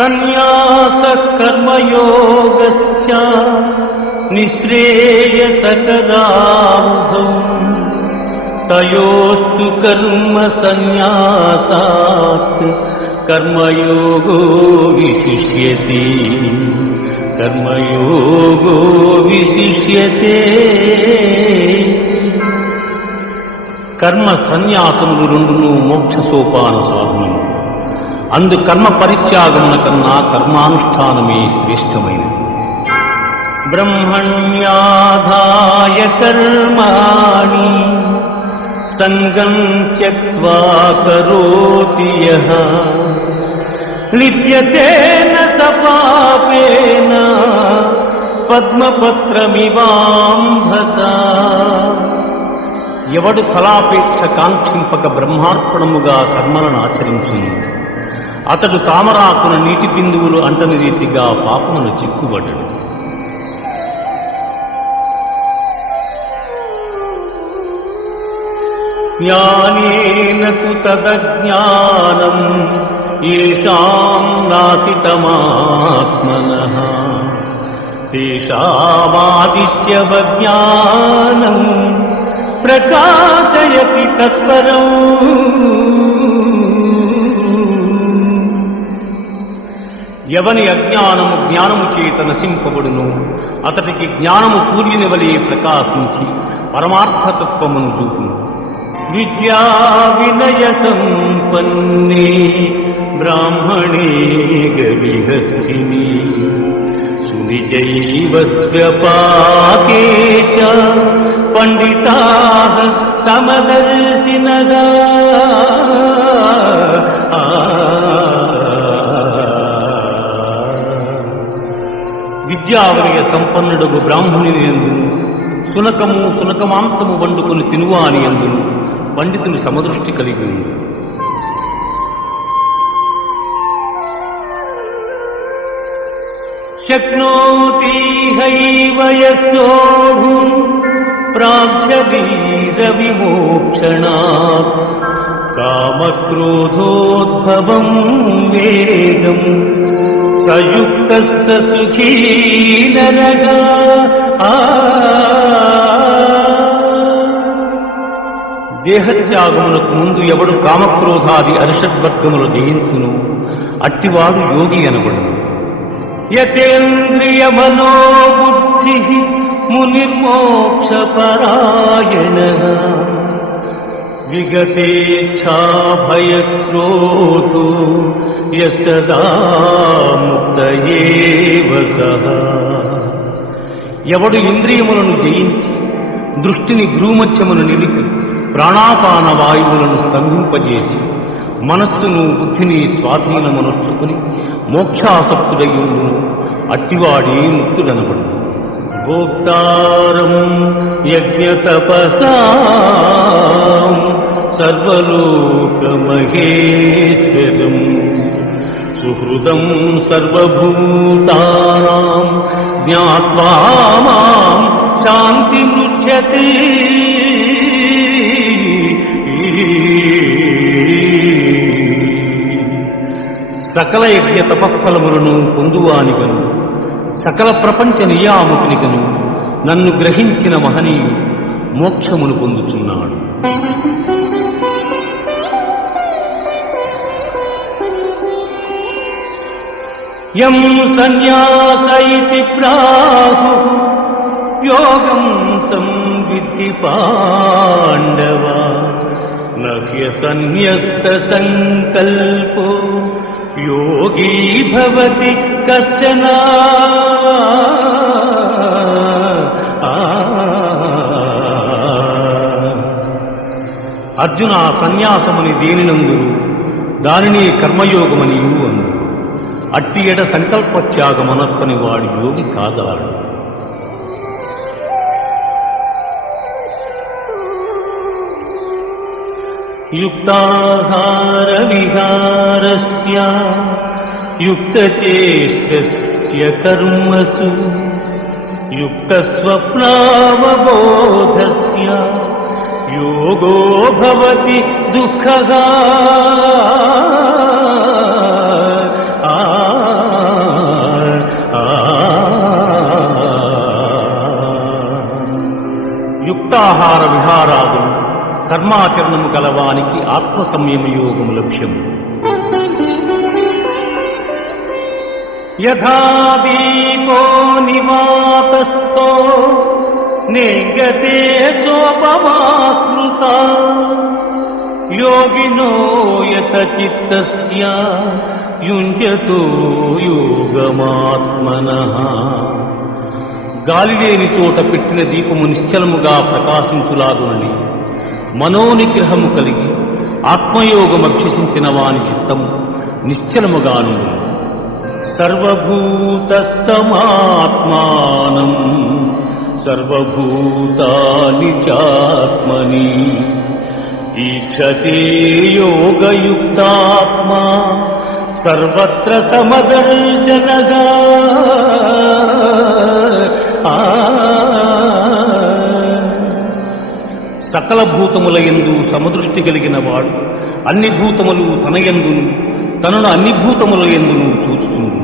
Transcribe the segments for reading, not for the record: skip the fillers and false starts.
సన్యాస కర్మయోగశ్చ నిశ్రేయసకరావృధౌ తయోస్తు కర్మ సన్యాసాత్ కర్మయోగో విశిష్యతే కర్మయోగో విశిష్యతే. కర్మ సన్యాసములు రెండును మోక్ష సోపాన సాధనము. అందు కర్మ పరిత్యాగమున కన్నా కర్మానుష్ఠానమే శ్రేష్టమైనది. బ్రహ్మణ్యాధాయ కర్మాణి సంగం త్యక్త్వా కరోతి యః లిప్యతే న స పాపేన పద్మపత్రమివాంభసా. ఎవడు ఫలాపేక్ష కాంక్షింపక బ్రహ్మార్పణముగా కర్మలను ఆచరించును అతడు తామరాకున నీటి బిందువులు అంటని రీతిగా పాపమును చిక్కుబడ్డడు. జ్ఞానేన తు తదజ్ఞానం యేషాం నాసితమాత్మనః తేషామాదిత్యవజ్ఞానం ప్రకాశయతి తత్పరం. ఎవని అజ్ఞానము జ్ఞానము చేత నశింపబడును అతడికి జ్ఞానము సూర్యుని వలె ప్రకాశించి పరమార్థతత్వమును చూపును. విద్యా వినయ సంపన్నే బ్రాహ్మణే గవిహస్తిని సునిజైవస్య పాకే చ పండితాః సమదర్శినః. విద్యావనయ సంపన్నుడు బ్రాహ్మణుని యందు సునకము సునకమాంసము వండుకొని తినువాని యందు పండితులు సమదృష్టి కలిగి ఉంది. శక్నోతి హైవ యస్సోఢుం ప్రాజ్ఞవీర విమోక్షణాత్ కామక్రోధోద్భవం వేగం సయుక్తస్స సుఖీ నరః. దేహత్యాగములకు ముందు ఎవడు కామక్రోధాది అరిషద్వర్గములు జయించును అట్టివాడు యోగి అనబడును. యతేంద్రియ మనోబుద్ధి మునిర్మోక్షపరాయణః విగతేచ్ఛాభయక్రోధో యస్సదా ముక్త ఏవ సః. ఎవడు ఇంద్రియములను జయించి దృష్టిని భ్రూమధ్యమును నిలిపి ప్రాణాపాన వాయువులను స్తంభింపజేసి మనస్సును బుద్ధిని స్వాధీనమునొచ్చుకుని మోక్షాసక్తుడయ్యును అట్టివాడే ముక్తుడనబడు. భోక్తారం యజ్ఞతపసాం సర్వలోకమహేశ్వరం సుహృదం సర్వభూతానాం జ్ఞాత్వా మాం శాంతిమృచ్యతే. సకల యజ్ఞ తపఫలములను పొందువానిగను సకల ప్రపంచ నియామకునిగను నన్ను గ్రహించిన మహనీయుడు మోక్షమును పొందుతున్నాడు. యం సన్యాస ఇతి ప్రాహు యోగం తం విద్ధి పాండవ నహ్య సన్యస్త సంకల్పో యోగీ భవతి కశ్చన. అర్జున సన్యాసముని దేనినందు దానిని కర్మయోగమనియు అందు అట్టి ఎడ సంకల్పత్యాగమనర్పని వాడు యోగి కాదాడు. యుక్తాహార విహారస్య యుక్తచేష్టస్య కర్మసు యుక్తస్వప్నావబోధస్య యోగో భవతి దుఃఖః. ఆహార విహారాదులు కర్మాచరణము గలవానికి ఆత్మ సంయమ యోగము లక్ష్యము. యథా దీపో నివాతస్థో నేగతే సోపమాస్మృత యోగినో యథ చిత్తస్య యుంజతో యోగమాత్మనః. గాలిలేని చోట పెట్టిన దీపము నిశ్చలముగా ప్రకాశించులాగునని మనోనిగ్రహము కలిగి ఆత్మయోగమభ్యసించిన వాని చిత్తము నిశ్చలముగాను. సర్వభూతస్థమాత్మానం సర్వభూతాని చాత్మని ఈక్షతే యోగయుక్తాత్మా సర్వత్ర సమదర్శనగా. సకల భూతముల యందు సమదృష్టి కలిగిన వాడు అన్ని భూతములు తన యందును తనను అన్ని భూతముల యందును చూస్తుంది.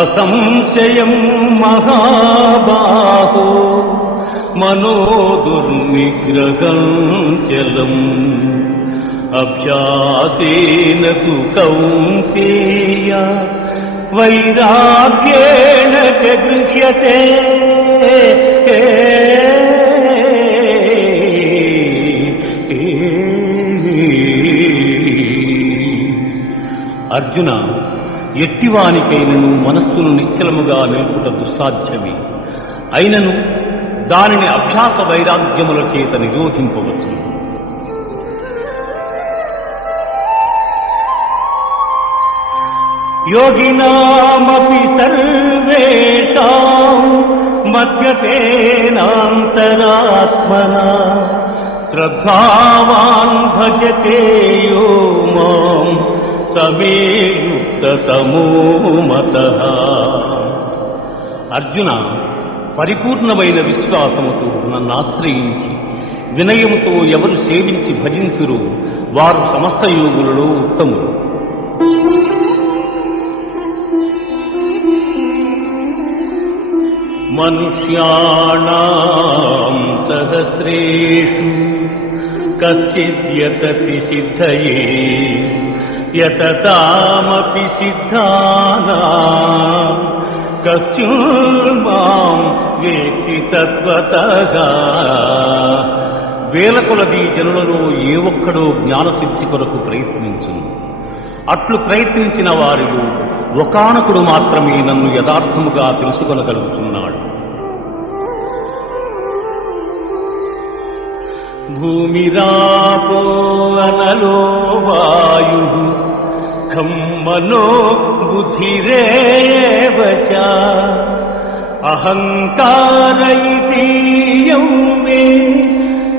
అసంశయం మహాబాహో మనోదుర్నిగ్రహం చలం అభ్యాసేన తు కౌంతేయ వైరాగ్యేణ చ గృహ్యతే. అర్జున, ఎట్టివానికైనను మనస్సును నిశ్చలముగా నిలుపుట దుస్సాధ్యమే. అయినను దానిని అభ్యాస వైరాగ్యముల చేత నిరోధింపవచ్చు. యోగినామపి సర్వేషాం మద్గతేనాంతరాత్మనా శ్రద్ధావాన్ భజతే యో మాం సమే యుక్తతమో మతః. అర్జున, పరిపూర్ణమైన విశ్వాసముతో నన్ను ఆశ్రయించి వినయముతో ఎవరు సేవించి భజించురు వారు సమస్త యోగులలో ఉత్తములు. మనుష్యాణాం సహస్రేషు కశ్చిద్యతతి సిద్ధయే యతతామపి సిద్ధానాం కశ్చిన్మాం వేత్తి తత్వతః. వేల కొలది జనులలో ఏ ఒక్కడో జ్ఞానసిద్ధి కొరకు ప్రయత్నించును. అట్లు ప్రయత్నించిన వారిలో ఒకానకుడు మాత్రమే నన్ను యథార్థముగా తెలుసుకొనగలుగుతున్నాడు. భూమిరాపో అనలో వాయు ఖం మనో బుద్ధిరేవ చ అహంకార ఇతీయం మే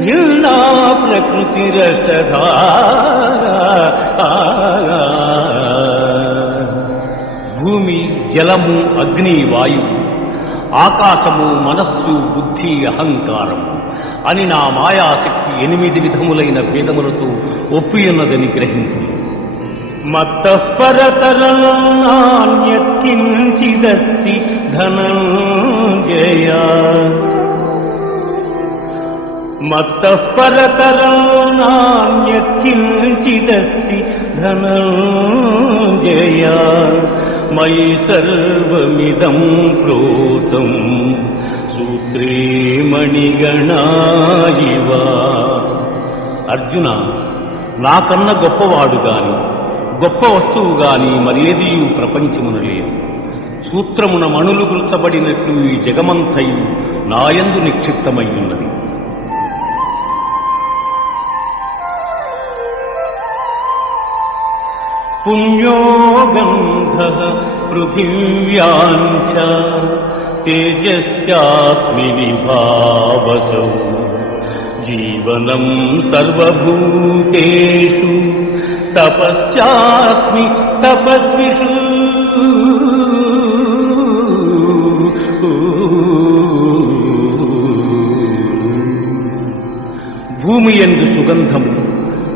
భిన్నా ప్రకృతిరష్టధా. భూమి, జలము, అగ్ని, వాయువు, ఆకాశము, మనస్సు, బుద్ధి, అహంకారము అని నా మాయాశక్తి 8 విధములైన భేదములతో ఒప్పియున్నదని గ్రహించు. మత్తః పరతరం నాన్యత్కించిదస్తి ధనంజయ. మత్తః పరతరం నాన్యత్కించిదస్తి ధనంజయ. మయి సర్వమిదం ప్రోతం సూత్రే మణిగణా ఇవ. అర్జున, నాకన్న గొప్పవాడు గాని గొప్ప వస్తువు గాని మరేదియు ప్రపంచమున లేదు. సూత్రమున మణులు గుల్చబడినట్లు ఈ జగమంతయు నాయందు నిక్షిప్తమయ్యున్నది. పుణ్యో గంధః పృథివ్యాञ्च తేజశ్చాస్మి విభావసౌ. జీవనం సర్వభూతేషు తపశ్చాస్మి తపస్విషు. భూమి యందు సుగంధము,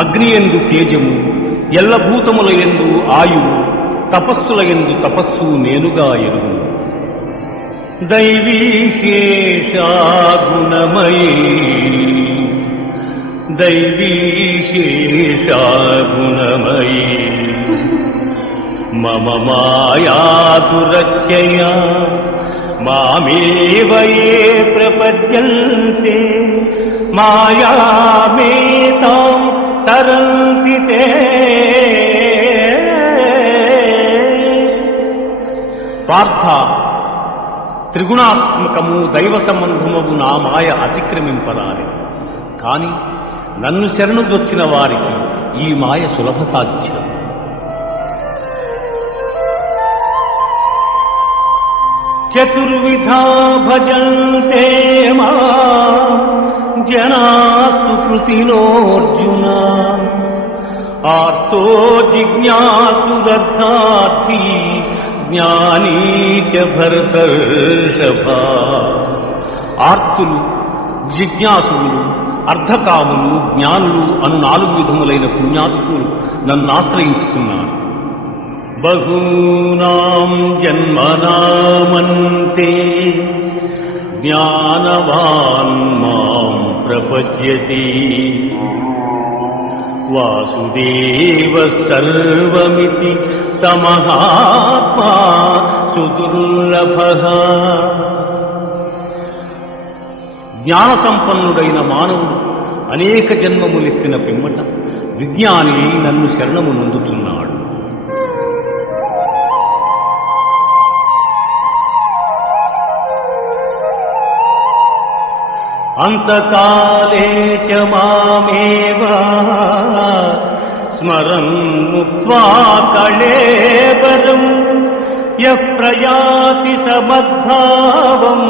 అగ్ని యందు తేజము, ఎల్లభూతముల యందు ఆయువు, తపస్సుల యందు తపస్సు నేనుగా ఎరుగు. దైవీశేషాగుణమయీ దైవీశేషాగుణమయీ మమ మాయాదురచ్చయా మామేవ యే ప్రపద్యంతే మాయామేతాం తరంతి తే. పార్థ, త్రిగుణాత్మకము దైవ సంబంధము నా మాయ అతిక్రమింపరాలి. కాని నన్ను శరణుదొచ్చిన వారికి ఈ మాయ సులభ సాధ్యం. చతుర్విధా భజంతే మాం జనాః సుకృతినోऽర్జున ఆర్తో జిజ్ఞాసురర్థార్థీ జ్ఞానీ చ భరతర్షభ. ఆర్తులు, జిజ్ఞాసులు, అర్ధకాములు, జ్ఞానులు అను 4 విధములైన పుణ్యాత్ములు నన్ను ఆశ్రయించుతున్నారు. బహూనాం జన్మనామంతే జ్ఞానవాన్ మాం ప్రపద్యతే వాసుదేవ సర్వమితి సమహాత్మా సుదుర్లభః. జ్ఞాన సంపన్నుడైన మానవుడు అనేక జన్మములెత్తిన పిమ్మట విజ్ఞాని నన్ను శరణము నొందుతున్నాడు. అంతకాలే చ మామేవ స్మరన్ ముక్త్వా కళేబరం యః ప్రయాతి సమద్భావం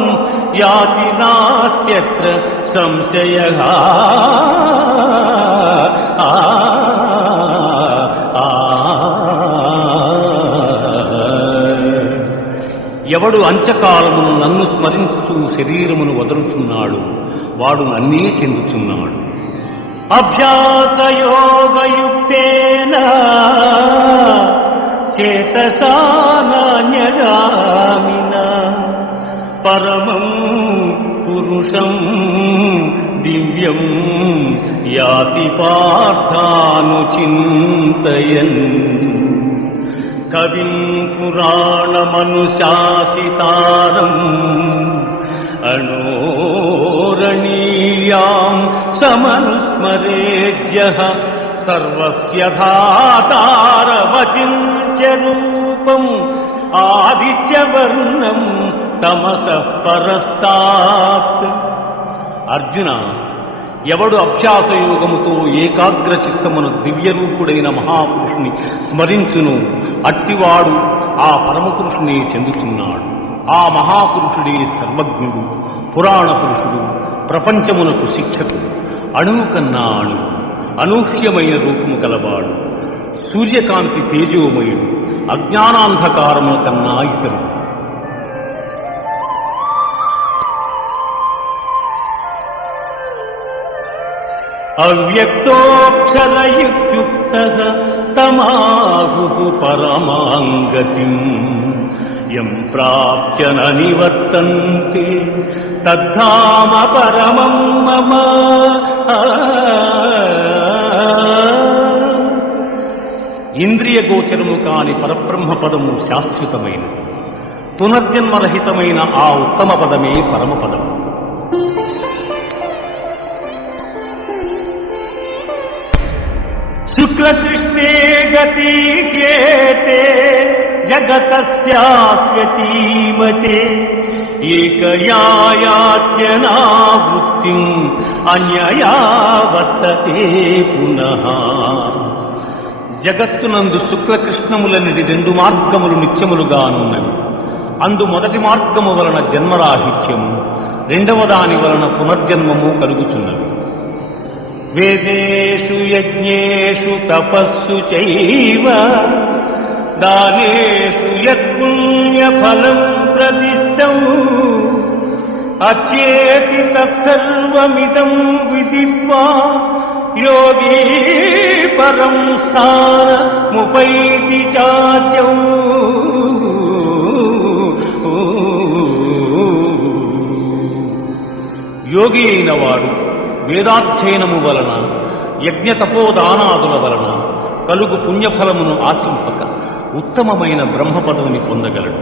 యాతి నాస్త్యత్ర సంశయః. ఎవడు అంత్యకాలమును నన్ను స్మరించుతూ శరీరమును వదులుతున్నాడు వాడు నన్నే చెందుతున్నాడు. అభ్యాసయోగయుక్తేన చేతసా నాన్యగామినా పరమం పురుషం దివ్యం యాతి పార్థానుచింతయన్. కవిం పురాణమనుశాసితారం అనోరణీయాం సమనుస్మరేజ్యః సర్వస్య ధాతారమచింత్య రూపం ఆదిత్యవర్ణం తమసః పరస్తాత్. అర్జున, ఎవడు అభ్యాసయోగముతో ఏకాగ్ర చిత్తమును దివ్యరూపుడైన మహాపురుషుని స్మరించును అట్టివాడు ఆ పరమపురుషుని చెందుతున్నాడు. ఆ మహాపురుషుడే సర్వజ్ఞుడు, పురాణ పురుషుడు, ప్రపంచమునకు శిక్షకుడు, అణువు కన్నా అణువు, అనూహ్యమైన రూపము కలవాడు, సూర్యకాంతి తేజోమయుడు, అజ్ఞానాంధకారము కన్నా ఇతరుడు. అవ్యక్తోక్షర ఇత్యుక్తః తమాహుః పరమాంగతిం యం ప్రాప్య న నివర్తంతే తద్ధామ పరమం మమ. ఇంద్రియ గోచరము కాని పరబ్రహ్మ పదము శాశ్వతమైనది. పునర్జన్మరహితమైన ఆ ఉత్తమ పదమే పరమపదము. శుక్లకృష్ణే గతీహ్యేతే జగతస్యాస్యతీమతే ఏకయాయాచ్యనావృత్తిం అన్యయా వర్తతే పునః. జగత్తునందు శుక్లకృష్ణములనిది 2 మార్గములు నిత్యములుగానున్నవి. అందు మొదటి మార్గము వలన జన్మరాహిత్యము, రెండవ దాని వలన పునర్జన్మము కలుగుచున్నది. వేదేషు యజ్ఞేషు తపస్సు చైవ దానేషు యత్పుణ్యఫలం ప్రదిష్టం అచ్యేతి తత్సర్వమిదం విదిత్వా యోగీ పరం స్థానముపైతి చాద్యం. యోగి అయిన వాడు వేదాధ్యయనము వలన యజ్ఞతపోదానాదుల వలన కలుగు పుణ్యఫలమును ఆశింపక ఉత్తమమైన బ్రహ్మపదవిని పొందగలడు.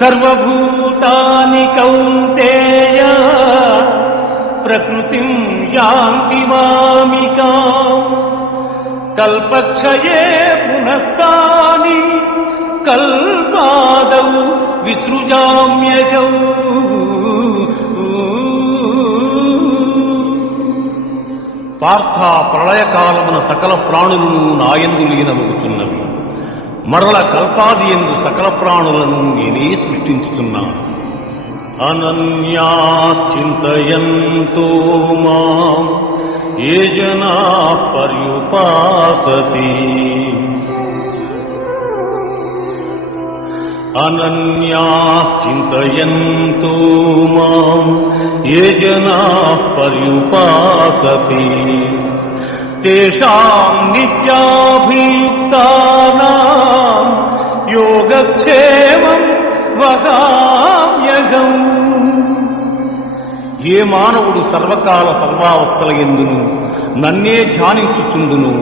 సర్వభూతాని కౌంతేయ ప్రకృతిం యాంతి మామికా కల్పక్షయే పునస్తాని కల్పాదౌ విసృజామ్యజౌ. పార్థ, ప్రళయకాలమున సకల ప్రాణులను నాయందు లీనమవుతున్నవి. మరల కల్పాది యందు సకల ప్రాణులను నేనే సృష్టించుతున్నాను. అనన్యాశ్చింతయంతో మాం ఏ జనాః పర్యుపాసతే. అనన్యాశ్చింతయంతో మాం ఏ జనాః పర్యుపాసతే తేషాం నిత్యాభియుక్తానాం యోగక్షేమం వహామ్యహం. ఏ మానవుడు సర్వకాల సర్వావస్థల యందును నన్నే ధ్యానించుచుండును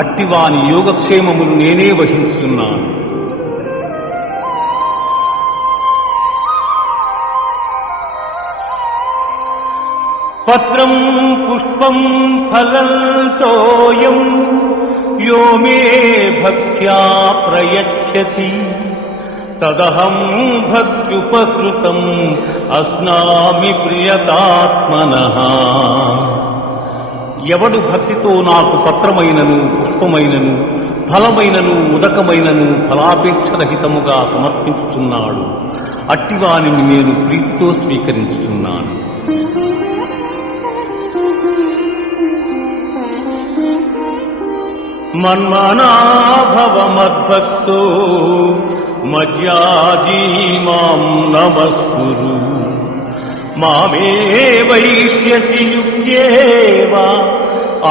అట్టివాని యోగక్షేమమును నేనే వహించుతున్నాను. పత్రం పుష్పం ఫలం తోయం యో మే భక్త్యా ప్రయచ్చతి తదహం భక్త్యుపసృతం అస్నామి ప్రియతాత్మనః. ఎవడు భక్తితో నాకు పత్రమైనను పుష్పమైనను ఫలమైనను ఉదకమైనను ఫలాపేక్షరహితముగా సమర్పించుతున్నాడు అట్టివానిని నేను ప్రీతితో స్వీకరించుతున్నాను. మన్మనాభవ మద్భక్తో మజ్యాజీ మాం నమస్కురు మామే వైష్యసి యుక్త్యేవ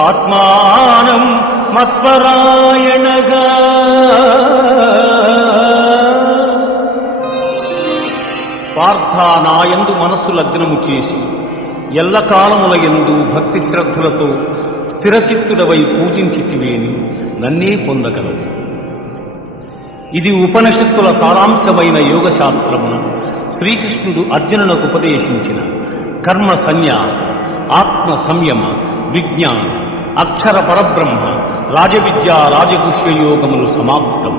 ఆత్మానం మత్పరాయణగా. పార్థ, నాయందు మనస్సు లగ్నము చేసి ఎల్లకాలముల యందు భక్తి శ్రద్ధలతో స్థిరచిత్తుడవై పూజించితివేని నన్నే పొందగలవు. ఇది ఉపనిషత్తుల సారాంశమైన యోగశాస్త్రమున శ్రీకృష్ణుడు అర్జునునకు ఉపదేశించిన కర్మ సన్యాస, ఆత్మ సంయమ, విజ్ఞాన, అక్షర పరబ్రహ్మ, రాజవిద్య, రాజగుహ్య యోగములు సమాప్తం.